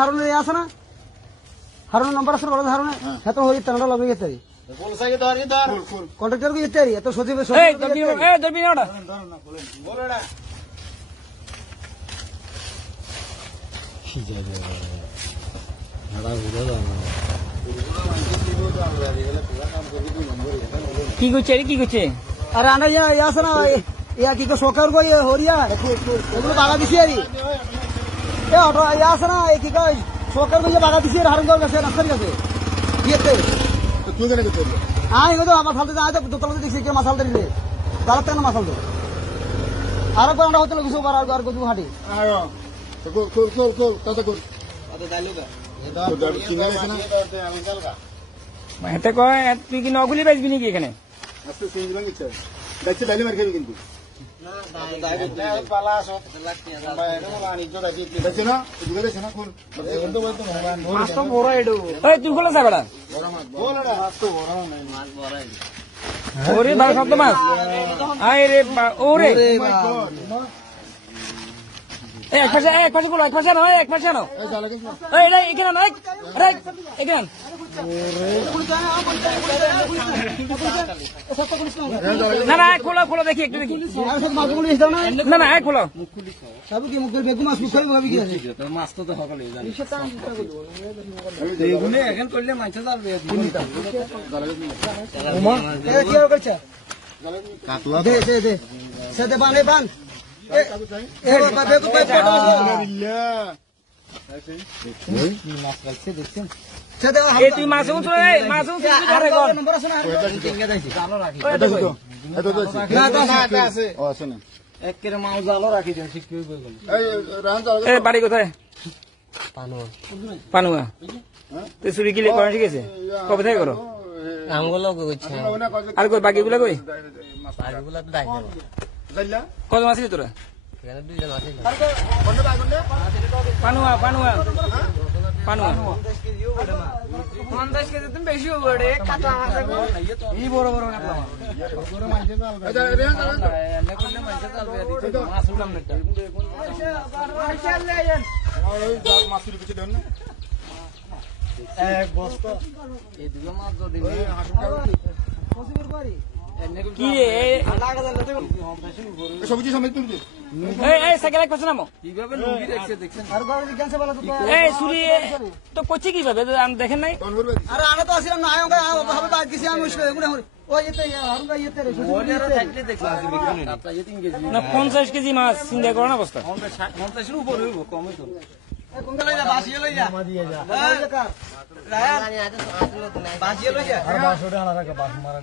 হারুন আছে না হারুন নম্বর আছে হারুন এত হই তারা লগে গেছে কন্ট্রাক্টর কে যেতে এত সচিব কি করছে কি করছে আরে আনা আছে না ইয়া কি সরকার কই হরিয়া এগুলো বাগা দিছি আরি এ অটো আছে না কি কই সরকার কই বাগা দিছি হারুন কাছে রাস্তার কাছে গিয়েতে তুই কেন করছিস আই গো আমার ফালতে যায় তো দোতলাতে দেখছি কে মাসাল দিলে দাঁড়াতে কেন মাসাল দে আর একবার আমরা হতে কিছু বার আর কিছু হাঁটি আয় কল কথা কর আরে দাইলে দা এটা কিনে গেছে না আমি চালকা এতে কয় তুই কি নগুলি বেচবি নাকি এখানে আজকে চেঞ্জ ভাঙিছে দেখছি দাইলে মার খাবি কিন্তু না দাইলে পালা আসো লাগতে আছে এটা আনি জোড়া দিতে দেখছ না দুগে দেখছ না কোন বন্ধ বলতো মাছ তো বড় এডো ওই তুই খোলা যা বেটা বড় মাছ বলড়া মাছ তো বড় নাই মাছ বড় ওরে ভাই শব্দ মাছ আয় রে ওরে এক পাশে বলো এক পাশে না এক পাশে না এই রে এখানে না আরে এখানে না না খোলো খোলো দেখি একটু দেখি না না খোলো সব কি মুখের বেগু মাছ মুখে ভাবি কি আছে মাছ তো সকালে জানি এগুলো এখন করলে মাছ যাবে ওমা এ কি করছে কাতলা দে দে দে সাথে বানে বান এ বাবা বেগু পেট মাছ কাটছে দেখছেন এই তুই মাছ উঠে মাছ উঠে ধরে কর নম্বর আছে না টিঙ্গা দাইছি জানো রাখি এটা তো না আছে ও আছে না একের মাছ জালো রাখি দেন ঠিক কই গেল এই রান চাল এই বাড়ি কোথায় পানুয়া তুই চুরি কিলে করা ঠিক আছে কবে থেকে করো আমগুলো কইছে আর কই বাকিগুলো কই বাকিগুলো তো দাই দাইলা কত মাছ ছিল তোরা এখানে দুইজন আছে পানুয়া পানুয়া পানুয়া 50 কেজি তুমি বেশি হবে রে কাটা এই বড় বড় কাটলা বড় মাছ চাল আচ্ছা রেন চাল এনে করলে মাছ চাল দিতে মাছ উঠাম না ওই মাছুরি পিছে দেন না এক বস্তা এই দুটো মাছ যদি কি সবজি সমেত তুলতে এই সাইকেল এক পাশে নামো কিভাবে লুঙ্গি রাখছে দেখছেন আর গাড়ি জিজ্ঞাসা বলা তো এই সুরি তো করছে কিভাবে আমি দেখেন নাই আরে আনা তো আসিলাম না আয়োগা ভাবে বাদ গেছি আমি এগুলো ওই এতে হারুন ভাই এতে রে ওইটারে থাকলে দেখলাম আপনি 3 কেজি না 50 কেজি মাছ চিন্তা করো না অবস্থা 50 এর উপরে হইব কমই তো কোনটা লই যা বাসিয়ে লই যা মা দিয়ে যা রায়া বাসিয়ে লই যা আর বাসুটা আনা রাখা বাস মারা